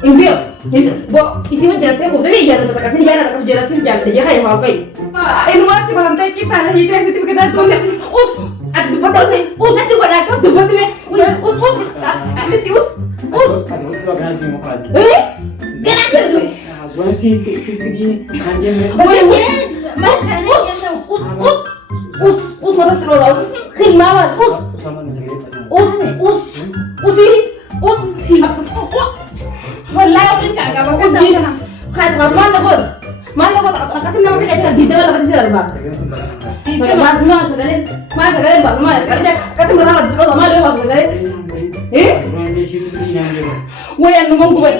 Envio, bo, isi mo jelas tempo, tapi ya tetap kasih jalan, kasih jalan sih jangan dia kayak mau kayak. Rumah di malam tadi kita lagi di situ kita tuh lihat, ada betul sih, nanti buat aku tuh betul ya, ada tius, kenapa sih? Gua sih begini anjing. Mas, mana sih lo? Khimawan, والله يومك أجابك كذا خد ما نقول أكتر نوع كذا جديد ولا كذا زربا ما تقولين ما كذا كتر مرة تقول ما له ما تقولين إيه ويا نمو قوة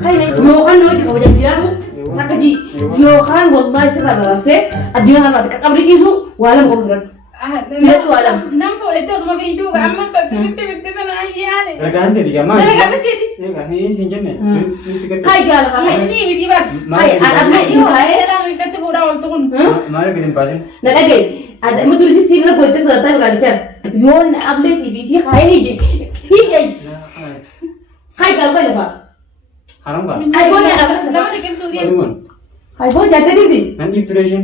Hai naik mau kan lo juga banyak bilang nak kaji yo kan wallahi serah dalam se adian anak dekat abri isu walam kau bener ya tu walam nampak itu semua video amat tapi sana aja ni Ganti di kamar. Ganti ini sinjane. hai gal hai ini video bar hai ada itu hai orang kata orang waktu pun Mari kita pasin. nak lagi ada mutul si sini nak buat sesuatu yang kan cer yo able si bisi hai hi hai gal apa lepas Haram kan? hai boleh nama dia kem sudia hai boleh jadi di Nanti duration.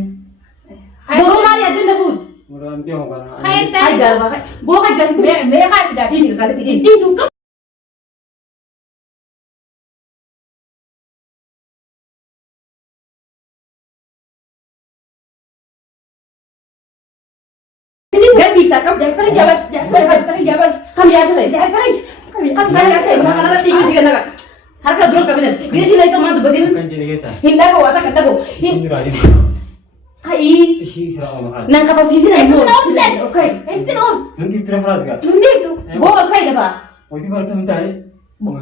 dorong lari aja nabut Mudah nanti orang. hai hai gal apa boleh gal mereka tidak ini kali ini suka ganti takap jangan jalan kami aja lah jangan kami aja mana tinggi sih kan harga dulu kabinet bila sih itu mantu bedin Kan jadi kisah. hinda ko wata kata ko Ini rajin. hai Isi kira orang khas. nang kapasisi na mo okay este no Nanti kira khas kan? sundi tu bo kai da ba Oh itu baru kami tahu.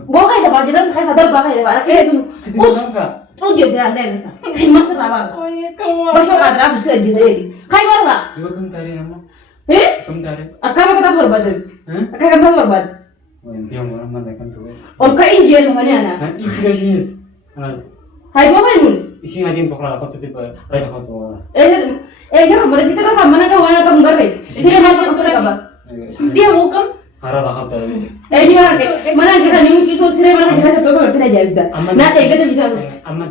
bo kai da ba jidan sai sadar ba kai da ba kai tu Situ orang kan? to je da ne kai masa ba ba oh ya kawan ba so ka da bu sai je sai kai ba ba Juga kami tahu nama. eh Kami tahu. akama kata tor ba kai kan tor ba Oh yang orang mana kan tu. or kai injil mo ana Nanti duration is. hai bo kai mun Isi ngajin pokoknya aku tuh tipe raya aku tuh. jangan bersih terus mana kau mana kamu berbe sini mana kau sudah kabar dia hukum Harap aku tuh. dia mana kita nih uci sini mana kita tuh tuh tidak jadi nah tega tuh bisa Amat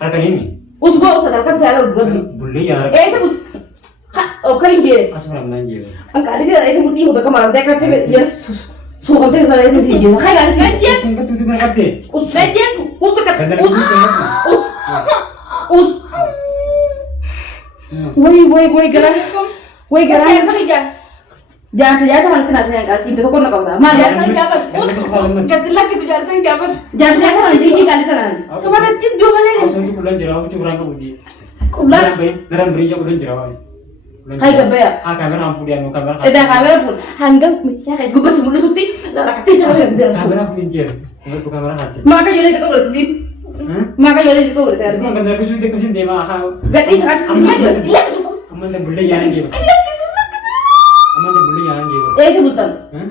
harga ini. usgo usah kan saya lo berbe Boleh ya. itu oke injil Asal orang nanya. angka dia itu mesti udah kemarin tega tega ya suka tega saya itu sih kai kan gajian Singkat tuh dimana kate? gajian usah kan Bener itu singkat. woi gerak woi gerak kerja jangan saja kan kena saya kan itu kok nak kau dah mana jangan jabar gajian lagi sudah jangan jabar jangan saja kan ini kali sana semua rajin dua kali Aku tuh bulan jerawa curang ke budi. kulah Dalam beri bulan jerawa. hai gabaya Kamera ampudian kamera. ada kamera pun hanggang ya kayak gue sebelum syuting lah kata jangan Kamera pinggir. Itu kamera hati. maka jadi itu berarti maka jadi itu berarti Itu kamera aku sudah kerja di mana? gak ini harus ini iya Aman dan boleh jangan gitu. Aman dan boleh jangan gitu. itu betul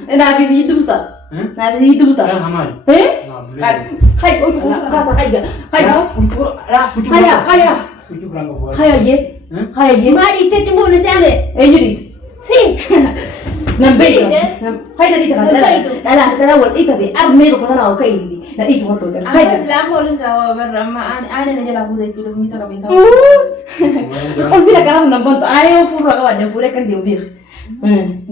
nah habis itu betul nah habis itu betul Sekarang aman. hai oh itu rasa hai gak hai kaya Ucu kurang kebuat. kaya aja kaya aja mari kita cuma nak cari jadi sih nampak hai tadi kan dah buat itu tadi arme lo kata aku ini dan itu waktu itu hai Islam boleh kau berama ada aja lagu dari film ini sekarang itu oh tidak kalau nampak tuh ayo pura kau ada pura kan dia bir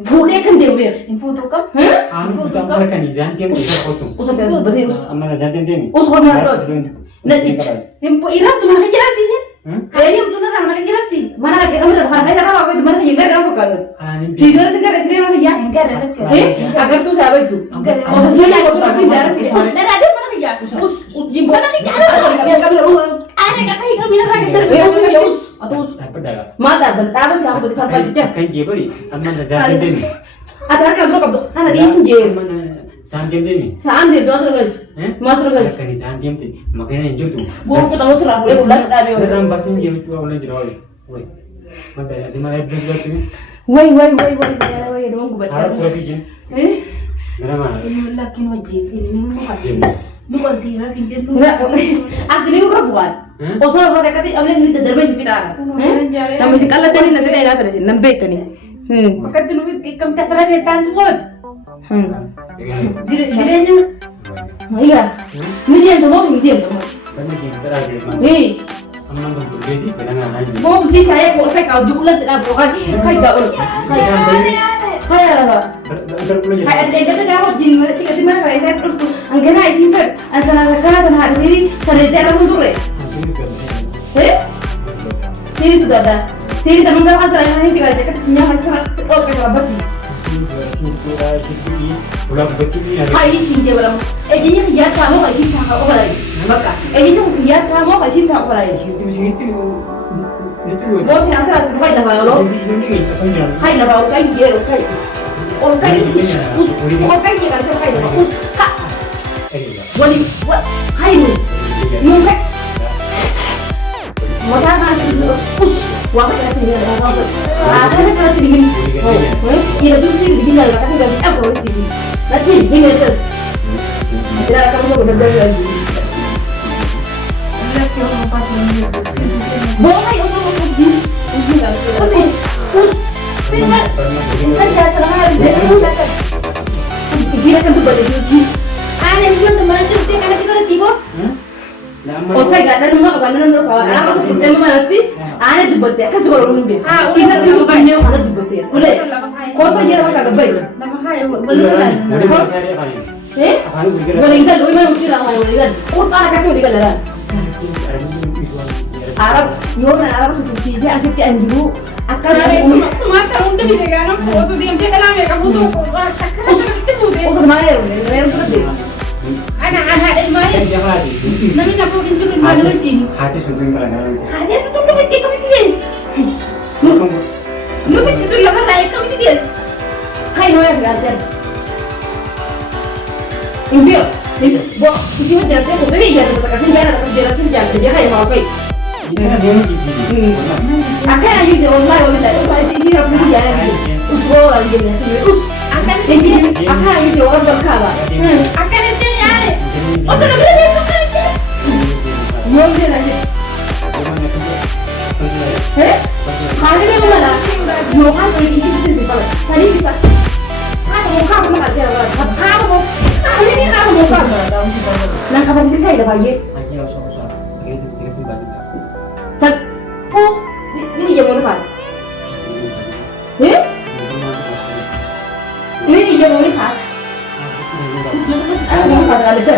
pura kan dia bir info tu kan Anu kita mereka nih jangan bisa foto. usah dia bersih Aman jangan dia. usah orang nanti info Irak tu mana kerja lagi sih ini betul orang mana kerja lagi mana lagi kamu dah hari apa aku itu mana kerja kamu kan tidur tinggal istri mana ya agar tu siapa itu? Oh, saya yang kau suapin darah sih. Dan ada mana kerja? Jimbo. Mana kerja? Ada kakak yang bilang lagi terus. Atau apa dah? mata bentar apa sih aku tuh apa aja? Kan dia beri, aman dah jangan demi. Ada kan dulu kau kan ada isim je. Aman jangan demi. Saan dia dua terus. Mau terus. Kan jangan demi, makanya yang jutu. Bukan ketemu serah boleh ulas tapi. Dalam bahasa India itu awalnya jerawat. Woi, mana di mana itu berarti? Woi, dong gue Harap baca. provision. Kenapa? Laki wajib ini bukan tidak kincir lu. Enggak, asli gue buat. Oh, soal kalau kata abis ini terderba di kita. Nama si kalah tadi nasi dah ada sih, nampak tadi. Maka tu lu ikam terserah dia transport. Jadi Iya, ini dia semua, ini dia semua. Banyak yang terakhir. Nih, Aman tuh berbeda, kadang aja. mau beli saya kok saya kau jualan tidak bukan, kayak gaul, kayak apa? Kayak ada yang kata kau jin, mana sih kasih mana kayak saya terus anggena itu kan, antara negara dan hari ini saya tidak mundur deh. Sini sudah ada, sini teman-teman antara yang ini tinggal dekat nyaman sangat, oke selamat. Bulan betul ni ada. Hai ini dia bilang, ini dia kamu kayak cinta kau lagi, maka ini tuh dia kamu kayak cinta kau lagi. Itu. Mau sih asal tuh kayak apa lo? Hai lah bau kayak dia lo kayak, orang kayak dia kan kayak apa? Kak, wali, hai lu, mungkin, mau apa sih? Wah, kita sih dia ada apa? Ada kan sih bikin, iya tuh sih bikin dalam kata nggak bisa apa sih? Nanti ini itu, tidak akan mau berbeda lagi. Boleh untuk pergi, nggak bisa. Kan terang dia kan tuh balik lagi. Ada juga teman cerita karena kita ada tiba. Oh, saya nggak ada rumah kebanyakan tuh kawan. Apa tuh kita mana sih? Ada tuh berarti kan suka orang dia. Kita tuh banyak ada tuh berarti. Boleh. Kau tuh jangan kagak baik. Nama kaya belum kan. Boleh kita dulu mana mesti ramai boleh kan. Oh, tak ada kacau di dalam. Arab, Arab suci dia asik dulu. Akan semua orang udah bisa kan foto dia dia dalam ya kamu tuh itu oh kemarin yang terus deh. Anak-anak dari mana? Nami nak pun itu dari mana lagi? Hati sudah berangkat. Ada tu tu kami dia. Lu itu lah lah kami dia. Hai no yang gajar. Indio, bo, itu dia dia kok dia ada kasih jalan dia kayak mau kayak. Ini kan dia gigi. Akan aja di online oleh saya, saya sih dia punya jalan. Usbol lagi dia sih. Akan aja di orang berkala. Akan itu ya. Oh, tu nak dia tu kan. Mau dia lagi. Mana dia mana? Mau kan ini sih kalau tadi kita. Mau kamu nak dia apa? Kamu. Ini kamu mau kamu. Nah, kapan sih saya dah pagi? Lagi usah-usah. Itu balik. Thật. Oh, ini dia mau apa? Ini dia mau apa? Aku mau apa ada?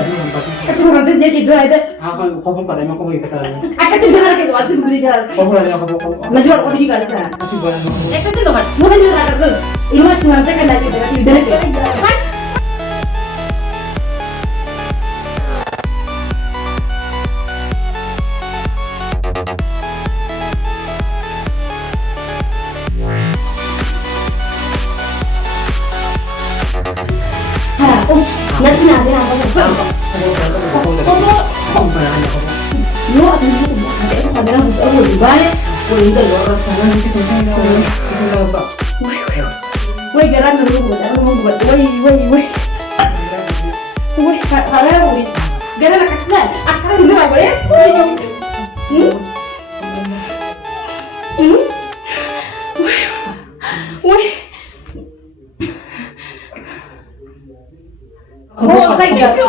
Aku mau ada jadi dua ada. Aku pun pada emang aku kita kan. Aku tuh dengar kayak waktu beli jalan. Aku ada aku. Najwa aku di kan sana. Aku barang. Aku tuh dengar. Bukan juga ada tuh. Ini mah cuma saya kan lagi dengan di dalam. Nanti apa? Lu ada kamera untuk di balik. Ini orang sana apa? Woi, jalan dulu buat. Woi. Kamera mau di. Jalan kasih. Akan dulu apa ya? Woi. Oh, kayak gitu.